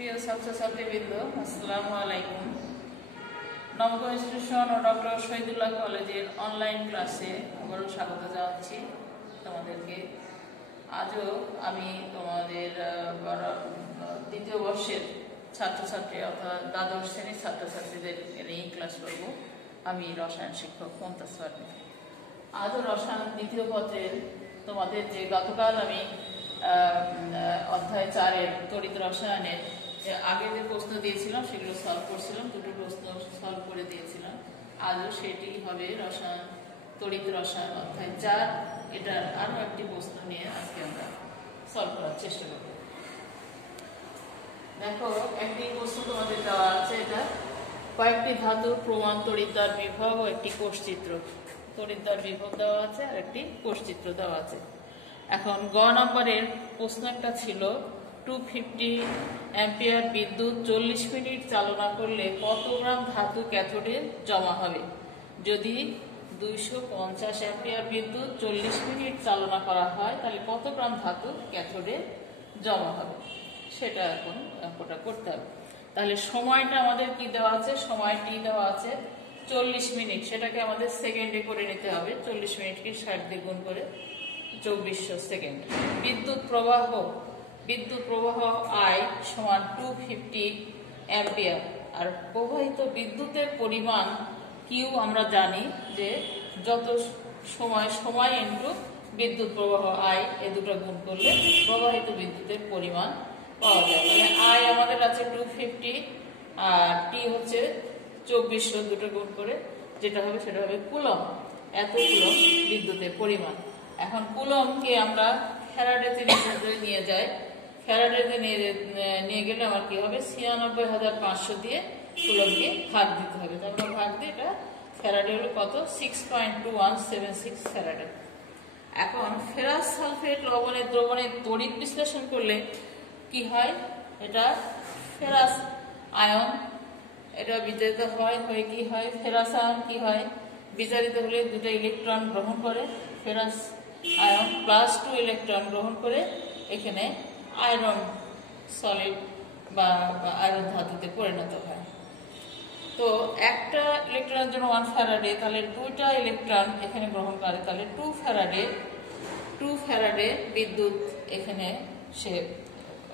প্রিয় ছাত্রছাত্রীবৃন্দ, আসসালামু আলাইকুম। নবগঞ্জ স্টেশন ও ডক্টর শহীদুল্লাহ কলেজের অনলাইন ক্লাসে আবারও স্বাগত জানাচ্ছি তোমাদেরকে। আজও আমি তোমাদের দ্বিতীয় বর্ষের ছাত্রছাত্রী অর্থাৎ দ্বাদশ শ্রেণীর ছাত্রছাত্রীদের নিয়েই ক্লাস করব। আমি রসায়ন শিক্ষক মমতাজ ফারমিন। আজও রসায়ন দ্বিতীয় পত্রের তোমাদের যে গতকাল আমি অধ্যায় 4-এর তড়িৎ রসায়নের আগে যে প্রশ্ন দিয়েছিলাম সেগুলো সলভ করছিলাম, দুটো প্রশ্ন সলভ করে দিয়েছিলাম। আজও সেটি হবে রসায়ন তড়িৎ রসায়ন অধ্যায় 4, এটার আরো একটি প্রশ্ন নিয়ে আজকে আমরা সলভ করার চেষ্টা করব। দেখো, একটি প্রশ্ন তোমাদের দেওয়া আছে, এটা কয়েকটি ধাতুর প্রমাণ তড়িৎদ্বার বিভব ও একটি কোষচিত্র। তড়িৎদ্বার বিভব দেওয়া আছে আর একটি কোষচিত্র দেওয়া আছে। এখন গ নম্বরের প্রশ্ন একটা ছিল 250 অ্যাম্পিয়ার বিদ্যুৎ 40 মিনিট চালনা করলে কত গ্রাম ধাতু ক্যাথোডে জমা হবে। যদি 250 অ্যাম্পিয়ার বিদ্যুৎ 40 মিনিট চালনা করা হয় তাহলে কত গ্রাম ধাতু ক্যাথোডে জমা হবে, সেটা এখন অঙ্কটা করতে হবে। তাহলে সময়টা আমাদের কি দেওয়া আছে, সময়টি দেওয়া আছে 40 মিনিট, সেটাকে আমাদের সেকেন্ডে করে নিতে হবে। 40 মিনিটকে 60 দিয়ে গুণ করে 2400 সেকেন্ড। বিদ্যুৎ প্রবাহ I সমান 250 অ্যাম্পিয়ার। আর প্রবাহিত বিদ্যুতের পরিমাণ কিউ আমরা জানি যে যত সময় ইনটু বিদ্যুৎ প্রবাহ I, এ দুটো গুণ করলে প্রবাহিত বিদ্যুতের পরিমাণ পাওয়া যায়। মানে I আমাদের আছে 250 আর টি হচ্ছে 2400, দুটো গুণ করে যেটা হবে সেটা হবে কুলম। এত কুলম বিদ্যুতের পরিমাণ। এখন কুলমকে আমরা ফ্যারাডেতে নিয়ে যাই। ফ্যারাডেতে নিয়ে গেলে আমার কি হবে, 96,500 দিয়ে কুলমকে ভাগ দিতে হবে। তো আমরা ভাগ দিই, এটা ফ্যারাডে হলো কত, 6.2176 ফ্যারাডে। এখন ফেরাস সালফেট লবণের দ্রবণে তড়িৎ বিশ্লেষণ করলে কি হয়, এটা ফেরাস আয়ন, এটা বিজারিত হয়, হয়ে কি হয়, ফেরাস আয়ন কি হয়, বিজারিত হলে দুটো ইলেকট্রন গ্রহণ করে, ফেরাস আয়ন +2 ইলেকট্রন গ্রহণ করে এখানে আয়রন সলিড বা আয়রন ধাতুতে পরিণত হয়। তো একটা ইলেকট্রনের জন্য 1 ফ্যারাডে, তাহলে দুইটা ইলেকট্রন এখানে গ্রহণ করে, তাহলে 2 ফ্যারাডে বিদ্যুৎ এখানে সে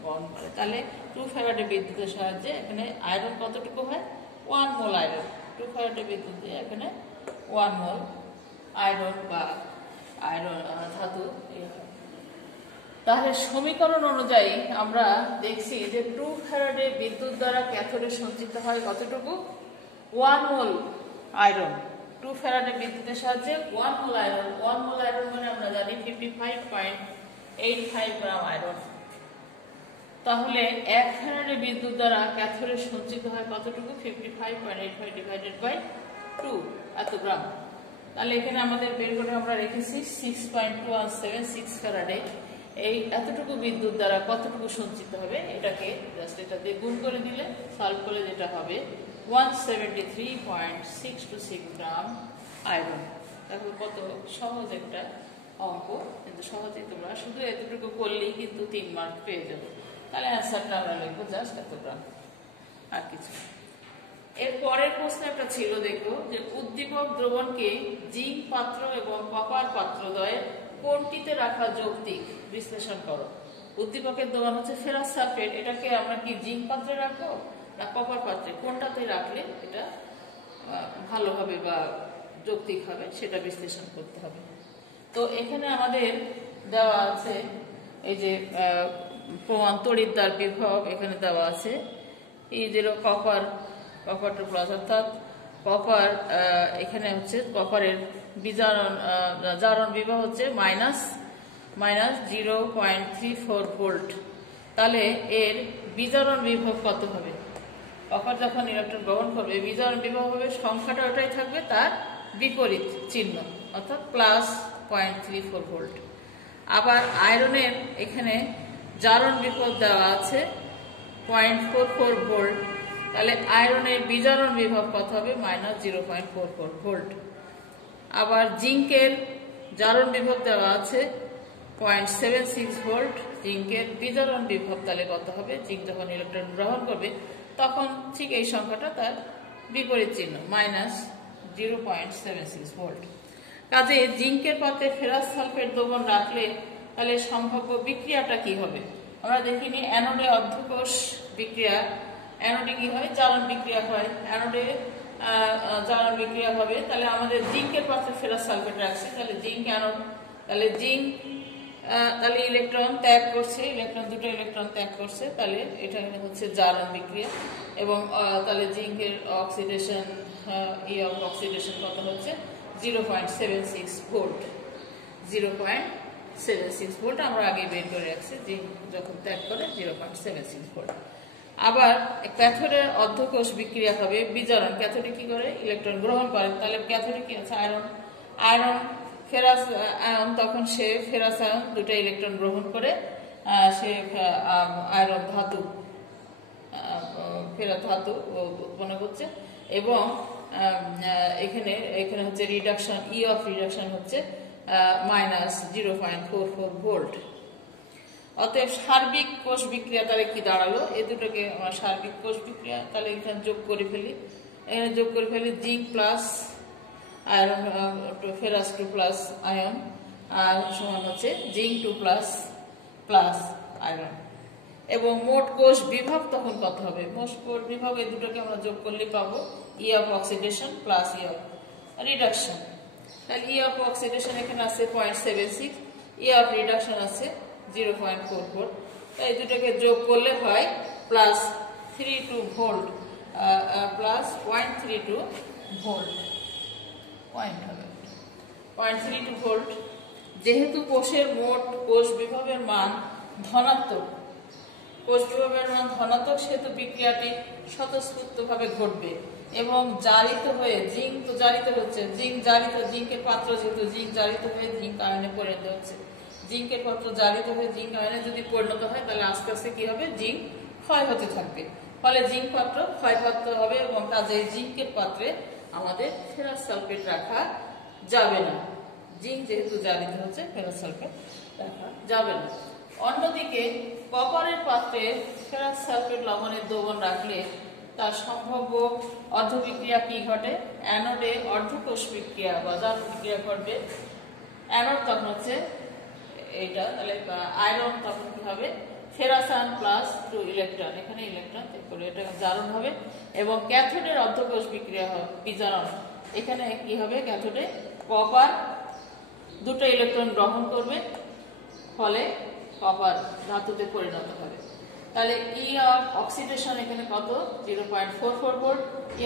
গ্রহণ করে। তাহলে 2 ফ্যারাডে বিদ্যুতের সাহায্যে এখানে আয়রন কতটুকু হয়, 1 মোল আয়রন। 2 ফ্যারাডে বিদ্যুৎ দিয়ে এখানে 1 মোল আয়রন বা আয়রন ধাতু। তাহলে সমীকরণ অনুযায়ী আমরা দেখছি যে 2 ফ্যারাডে বিদ্যুৎ দ্বারা ক্যাথোডে সঞ্চিত হয় কতটুকু, 1 মোল আয়রন। 2 ফ্যারাডে বিদ্যুতের সাহায্যে 1 মোল আয়রন। 1 মোল আয়রন মানে আমরা জানি 55.85 গ্রাম আয়রন। তাহলে 1 ফ্যারাডে বিদ্যুৎ দ্বারা ক্যাথোডে সঞ্চিত হয় কতটুকু, 55.85 ডিভাইডেড বাই 2, এত গ্রাম। তাহলে এখানে আমাদের বের করে আমরা রেখেছি 6.2176 ফ্যারাডে। এই এতটুকু বিদ্যুৎ দ্বারা কতটুকু সঞ্চিত হবে, এটাকে জাস্ট এটা দিয়ে গুণ করে দিলে সলভ করলে যেটা হবে 173.626 গ্রাম আয়রন। তাহলে কত সহজ একটা অঙ্ক, কিন্তু সহজেই তোমরা শুধু এতটুকু করলেই কিন্তু 3 মার্ক পেয়ে যাবে। তাহলে অ্যান্সারটা আমরা লিখবো জাস্ট এত গ্রাম, আর কিছু। এর পরের প্রশ্ন একটা ছিল, দেখো যে উদ্দীপক দ্রবণকে জিঙ্ক পাত্র এবং কপার পাত্রদ্বয়ে কোনটিতে রাখা যৌক্তিক, বিশ্লেষণ করো। উদ্দীপকের দ্রবণ হচ্ছে ফেরাস সালফেট, এটাকে আমরা কি জিঙ্ক পাত্রে রাখবো না কপার পাত্রে, কোনটাতে রাখলে এটা ভালো হবে বা যৌক্তিক হবে সেটা বিশ্লেষণ করতে হবে। তো এখানে আমাদের দেওয়া আছে এই যে প্রমাণ তড়িৎদ্বার বিভব এখানে দেওয়া আছে, এই যে কপার টু প্লাস, অর্থাৎ কপার এখানে হচ্ছে কপারের জারণ বিভব হচ্ছে -0.34 ভোল্ট। তাহলে এর বিজারণ বিভব কত হবে, কপার যখন ইলেকট্রন গ্রহণ করবে বিজারণ বিভব হবে, সংখ্যাটা ওটাই থাকবে, তার বিপরীত চিহ্ন, অর্থাৎ +0.34 ভোল্ট। আবার আয়রনের এখানে জারণ বিভব দেওয়া আছে 0.44 ভোল্ট, তাহলে আয়রনের বিজারণ বিভব কত হবে, -0.44 ভোল্ট। আবার জিঙ্কের জারণ বিভব দেওয়া আছে 0.76 ভোল্ট, জিঙ্কের বিজারণ বিভব তাহলে কত হবে, জিঙ্ক যখন ইলেকট্রন গ্রহণ করবে তখন ঠিক এই সংখ্যাটা তার বিপরীত চিহ্ন -0.76 ভোল্ট। কাজে জিঙ্কের পাত্রে ফেরাস সালফেট দ্রবণ রাখলে তাহলে সম্ভাব্য বিক্রিয়াটা কি হবে আমরা দেখিনি। অ্যানোডে অর্ধকোষ বিক্রিয়া, অ্যানোডে কি হয়, জারণ বিক্রিয়া হয়, অ্যানোডে জারণ বিক্রিয়া হবে। তাহলে আমাদের জিঙ্কের পাত্রে ফেরাস সালফেট রাখছি, তাহলে জিঙ্ক অ্যানোড, তাহলে জিঙ্ক তাহলে ইলেকট্রন ত্যাগ করছে, ইলেকট্রন দুটো ইলেকট্রন ত্যাগ করছে, তাহলে এটা হচ্ছে জারণ বিক্রিয়া। এবং তাহলে জিঙ্কের অক্সিডেশন অক্সিডেশন কত হচ্ছে 0.76 ভোল্ট। 0.76 ভোল্ট আমরা আগে বের করে রাখছি, জিঙ্ক যখন ত্যাগ করে 0.76 ভোল্ট। আবার ক্যাথোডের অর্ধকোষ বিক্রিয়া হবে বিজারণ। ক্যাথোডে কি করে, ইলেকট্রন গ্রহণ করে, তাহলে ক্যাথোডে কি আছে, আয়রন। আয়রন ফেরাস আয়ন, তখন সে ফেরাস আয়ন দুটো ইলেকট্রন গ্রহণ করে সে আয়রন ধাতু ফেরাস ধাতু উৎপন্ন করছে। এবং এখানে হচ্ছে রিডাকশন, অফ রিডাকশন হচ্ছে -0.44 ভোল্ট। অতএব সার্বিক কোষ বিক্রিয়া তাহলে কি দাঁড়ালো, এই দুটোকে সার্বিক কোষ বিক্রিয়া, তাহলে এখানে যোগ করে ফেলি, এখানে যোগ করে ফেলি zinc plus iron, ferrous 2 plus ion সমান হচ্ছে জিঙ্ক 2 প্লাস আয়রন। এবং মোট কোষ বিভব তখন কত হবে, মোট কোষ বিভব এই দুটোকে আমরা যোগ করলে পাবো of oxidation plus of reduction. তাহলে অফ অক্সিডেশন এখানে আছে 0.76, অফ রিডাকশন আছে 0.44, এই দুটোকে যোগ করলে হয় +32 ভোল্ট, প্লাস 0.32 ভোল্ট, 0.32 ভোল্ট। যেহেতু কোষের মোট কোষ বিভবের মান ধনাত্মক, কোষ বিভবের মান ধনাত্মক, সেহেতু বিক্রিয়াটি স্বতঃস্ফূর্তভাবে ঘটবে এবং জারিত হয়ে জিঙ্ক তো জারিত হচ্ছে, জিঙ্কের পাত্র যেহেতু জিঙ্ক জারিত হয়ে জিঙ্ক আয়নে পরিণত হচ্ছে, জিঙ্কের পাত্র জারিত হয়ে জিঙ্ক আয়নে যদি পরিণত হয় তাহলে আস্তে আস্তে কি হবে, জিঙ্ক ক্ষয় হতে থাকবে, ফলে জিঙ্ক পাত্র ক্ষয়প্রাপ্ত হবে এবং কাজে জিঙ্কের পাত্রে আমাদের ফেরাস সালফেট রাখা যাবে না। জিঙ্ক যেহেতু জারিত হচ্ছে ফেরাস সালফেট রাখা যাবে না। অন্যদিকে কপারের পাত্রে ফেরাস সালফেট লবণের দ্রবণ রাখলে তার সম্ভাব্য অর্ধবিক্রিয়া কি ঘটে, অ্যানোডে অর্ধকোষ বিক্রিয়া বা জারণ বিক্রিয়া ঘটবে। অ্যানোড তখন হচ্ছে এইটা, তাহলে আয়রন তখন কি হবে, ফেরাস আয়ন প্লাস 2 ইলেকট্রন, এখানে ইলেকট্রন করে এটা জারণ হবে। এবং ক্যাথোডের অর্ধকোষ বিক্রিয়া হবে বিজারণ, এখানে কি হবে, ক্যাথোডে কপার দুটো ইলেকট্রন গ্রহণ করবে, ফলে কপার ধাতুতে পরিণত হবে। তাহলে অফ অক্সিডেশন এখানে কত 0.44 ভোল্ট,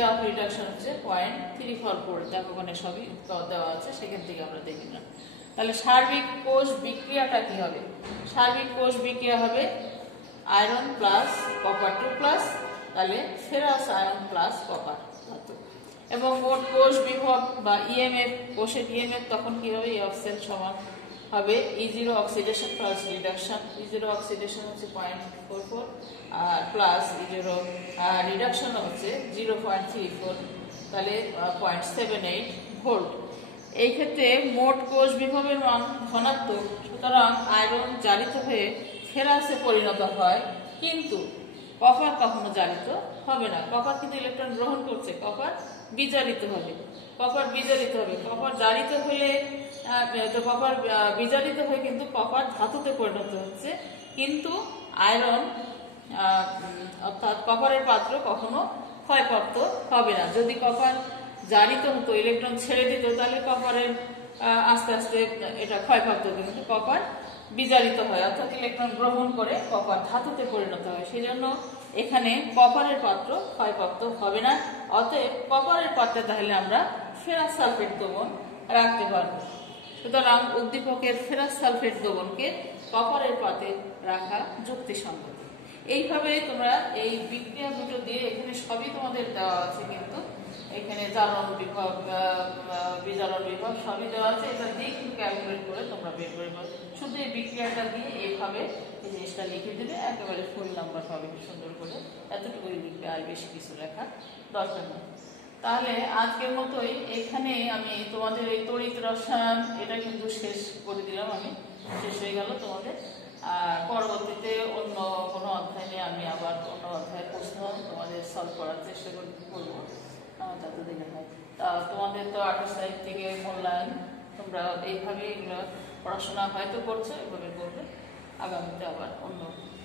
অফ রিডাকশন হচ্ছে 0.34 ভোল্ট। দেখো ওখানে সবই দেওয়া আছে, সেখান থেকে আমরা দেখি না। তাহলে সার্বিক কোষ বিক্রিয়াটা কি হবে, সার্বিক কোষ বিক্রিয়া হবে আয়রন প্লাস কপার 2 প্লাস, তাহলে ফেরাস আয়ন প্লাস কপার ধাতু। এবং মোট কোষ বিভব বা ইএমএফ, কোষের ইএমএফ তখন কি হবে, অফ সেল সমান হবে E0 oxidation plus reduction. E0 oxidation হচ্ছে 0.44 আর প্লাস E0 রিডাকশন হচ্ছে 0.34, তাহলে 0.78 ভোল্ট। এই ক্ষেত্রে মোট কোষ বিভবের মান ধনাত্মক, সুতরাং আয়রন জারিত হয়ে ফেরাসে পরিণত হয়, কিন্তু কপার কখনো জারিত হবে না। কপার কিন্তু ইলেকট্রন গ্রহণ করছে, কপার বিজারিত হবে, কপার বিজারিত হবে। কপার জারিত হলে তো কপার বিজারিত হয়ে কিন্তু কপার ধাতুতে পরিণত হচ্ছে, কিন্তু আয়রন অর্থাৎ কপারের পাত্র কখনো ক্ষয়প্রাপ্ত হবে না। যদি কপার জারিত হতো, ইলেকট্রন ছেড়ে দিত, তাহলে কপারের আস্তে আস্তে এটা ক্ষয়প্রাপ্ত হতো, কিন্তু কপার বিজারিত হয় অর্থাৎ ইলেকট্রন গ্রহণ করে কপার ধাতুতে পরিণত হয়, সেই জন্য এখানে কপারের পাত্র ক্ষয়প্রাপ্ত হবে না। অতএব কপারের পাত্রে তাহলে আমরা ফেরাস সালফেট দ্রবণ রাখতে পারবো। সুতরাং উদ্দীপকের ফেরাস সালফেট দ্রবণকে কপারের পাত্রে রাখা যুক্তিসঙ্গত। এইভাবে তোমরা এই বিক্রিয়া দুটো দিয়ে, এখানে সবই তোমাদের দেওয়া আছে, কিন্তু এখানে জারণ বিভব বিজারণ বিভব সবই দেওয়া আছে, এটা দিয়ে কিন্তু ক্যালকুলেট করে তোমরা বের করে পাবে। শুধু এই বিক্রিয়াটা দিয়ে এইভাবে এই জিনিসটা লিখে দেবে, একেবারে ফুল নাম্বার পাবে সুন্দর করে, এতটুকুই লিখবে, আর বেশি কিছু লেখা দরকার নেই। তাহলে আজকের মতোই এখানে আমি তোমাদের এই তড়িৎ রসায়ন এটা কিন্তু শেষ করে দিলাম, আমি শেষ হয়ে গেল তোমাদের। আর পরবর্তীতে অন্য কোনো অধ্যায় নিয়ে আমি আবার অন্য অধ্যায়ের প্রশ্ন তোমাদের সলভ করার চেষ্টা করবো যত দিনে হয়। তা তোমাদের তো 28 তারিখ থেকে মূল্যায়ন, তোমরা এইভাবে এগুলো পড়াশোনা হয়তো করছো, এভাবে করবে। আগামীতে আবার অন্য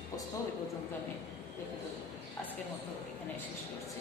প্রশ্ন ওই পর্যন্ত আমি দেখে দেবো। আজকের মতো এখানে শেষ করছি।